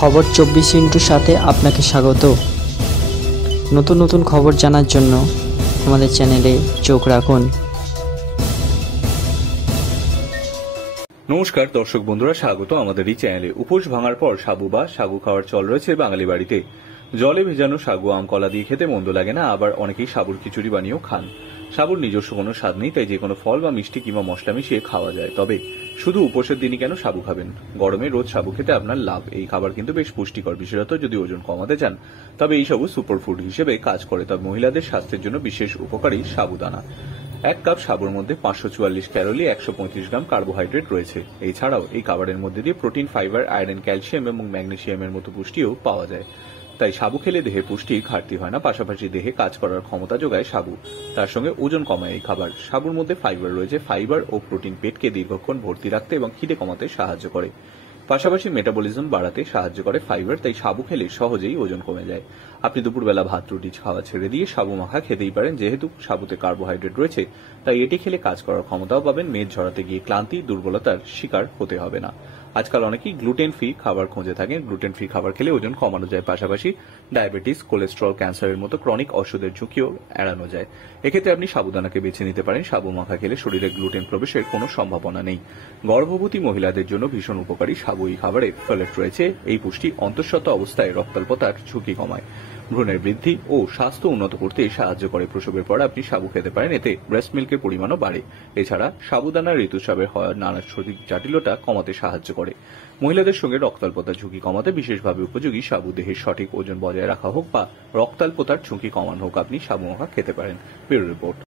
খবর 24 সাথে আপনাকে স্বাগত। নতুন নতুন খবর জানার জন্য আমাদের চ্যানেলে চোখ রাখুন। নমস্কার দর্শক বন্ধুরা, স্বাগত আমাদের এই চ্যানেলে। উপোস ভাঙার পর সাবু বা সাগু খাওয়ার চল রয়েছে বাঙালি বাড়িতে। জলে ভেজানো সাগু আম কলা দিয়ে খেতে মন্দ লাগে না, আবার অনেকেই সাবুর খিচুড়ি বানিয়েও খান। সাবুর নিজস্ব কোনো স্বাদ নেই, তাই যে কোনো ফল বা মিষ্টি কিংবা মশলা মিশিয়ে খাওয়া যায়। তবে শুধু উপোসের দিনই কেন সাবু খাবেন? গরমে রোজ সাবু খেতে আপনার লাভ। এই খাবার কিন্তু বেশ পুষ্টিকর, বিশেষত যদি ওজন কমাতে চান। তবে এই সাবু সুপারফুড হিসেবে কাজ করে। তবে মহিলাদের স্বাস্থ্যের জন্য বিশেষ উপকারী সাবুদানা। 1 কাপ সাবুর মধ্যে 544 ক্যালোরি, 135 গ্রাম কার্বোহাইড্রেট রয়েছে। এছাড়াও এই খাবারের মধ্যে দিয়ে প্রোটিন, ফাইবার, আয়রন, ক্যালসিয়াম এবং ম্যাগনেসিয়ামের মতো পুষ্টিও পাওয়া যায়। তাই সাবু খেলে দেহে পুষ্টির ঘাটতি হয় না, পাশাপাশি দেহে কাজ করার ক্ষমতা যোগায় সাবু। তার সঙ্গে ওজন কমায় এই খাবার। সাবুর মধ্যে ফাইবার রয়েছে। ফাইবার ও প্রোটিন পেটকে দীর্ঘক্ষণ ভর্তি রাখতে এবং খিদে কমাতে সাহায্য করে। পাশাপাশি মেটাবলিজম বাড়াতে সাহায্য করে ফাইবার, তাই সাবু খেলে সহজেই ওজন কমে যায়। আপনি দুপুরবেলা ভাত রুটি খাওয়া ছেড়ে দিয়ে সাবু মাখা খেতেই পারেন। যেহেতু সাবুতে কার্বোহাইড্রেট রয়েছে, তাই এটি খেলে কাজ করার ক্ষমতাও পাবেন। মেদ ঝরাতে গিয়ে ক্লান্তি, দুর্বলতার শিকার হতে হবে না। আজকাল অনেকেই গ্লুটেন ফ্রি খাবার খুঁজে থাকেন। গ্লুটেন ফ্রি খাবার খেলে ওজন কমানো যায়, পাশাপাশি ডায়াবেটিস, কোলেস্ট্রল, ক্যান্সারের মতো ক্রনিক অসুখের ঝুঁকিও এড়ানো যায়। এক্ষেত্রে আপনি সাবুদানাকে বেছে নিতে পারেন। সাবু মাখা খেলে শরীরে গ্লুটেন প্রবেশের কোনো সম্ভাবনা নেই। গর্ভবতী মহিলাদের জন্য ভীষণ উপকারী সাবু এই খাবারে ফলেট রয়েছে। এই পুষ্টি অন্তঃসত্ত্বা অবস্থায় রক্তাল্পতার ঝুঁকি কমায়, ভ্রূণের বৃদ্ধি ও স্বাস্থ্য উন্নত করতে সাহায্য করে। প্রসবের পর আপনি সাবু খেতে পারেন, এতে ব্রেস্ট মিল্কের পরিমাণও বাড়ে। এছাড়া সাবুদানার ঋতুস্রাবে হওয়া নানা শরীর জটিলতা কমাতে সাহায্য করে। মহিলাদের সঙ্গে রক্তাল্পতার ঝুঁকি কমাতে বিশেষভাবে উপযোগী সাবু। দেহের সঠিক ওজন বজায় রাখা হোক বা রক্তাল্পতার ঝুঁকি কমানো হোক, আপনি সাবু মাখা খেতে পারেন। Bureau report.